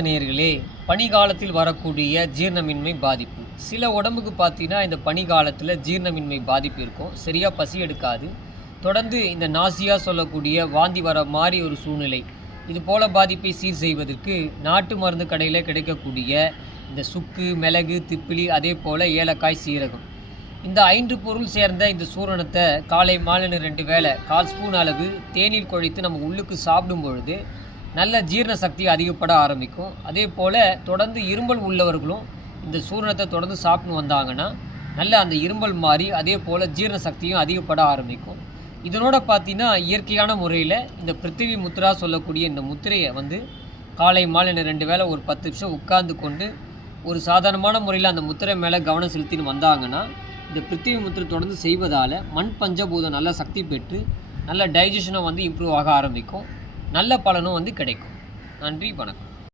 நேயர்களே, பனிகாலத்தில் வரக்கூடிய ஜீரணமின்மை பாதிப்பு. சில உடம்புக்கு பார்த்தீங்கன்னா, இந்த பனிகாலத்தில ஜீரணமின்மை பாதிப்பு இருக்கும். சரியா பசி எடுக்காது. தொடர்ந்து இந்த நாசியா சொல்லக்கூடிய வாந்தி வர மாரி ஒரு சூழ்நிலை. இது போல பாதிப்பை சீர் செய்வதற்கு நாட்டு மருந்து கடையில கிடைக்கக்கூடிய இந்த சுக்கு, மிளகு, திப்பிலி அதேபோல ஏலக்காய், சீரகம். இந்த 5 பொருள் சேர்ந்த இந்த சூரணத்த காலை, மாலைன்னு 2 வேள 1/4 ஸ்பூன் அளவு தேநீர் குழைத்து நம்ம உள்ளுக்கு சாப்பிடும் பொழுது நல்ல ஜீரண சக்தி அதிகப்பட ஆரம்பிக்கும். அதே போல் தொடர்ந்து இருமல் உள்ளவர்களும் இந்த சூரணத்தை தொடர்ந்து சாப்பிட்டு வந்தாங்கன்னா நல்ல அந்த இருமல் மாறி அதே போல் ஜீரண சக்தியும் அதிகப்பட ஆரம்பிக்கும். இதனோட பார்த்தீங்கன்னா இயற்கையான முறையில் இந்த பிருத்திவி முத்ரா சொல்லக்கூடிய இந்த முத்திரையை காலை மாலை 2 வேளை ஒரு 10 நிமிஷம் உட்கார்ந்து கொண்டு ஒரு சாதாரணமான முறையில் அந்த முத்திரை மேலே கவனம் செலுத்தின்னு வந்தாங்கன்னா இந்த பிருத்திவி முத்திரை தொடர்ந்து செய்வதால் மண் பஞ்சபூதம் நல்ல சக்தி பெற்று நல்ல டைஜஷனை இம்ப்ரூவ் ஆக ஆரம்பிக்கும். நல்ல பலனும் கிடைக்கும். நன்றி, வணக்கம்.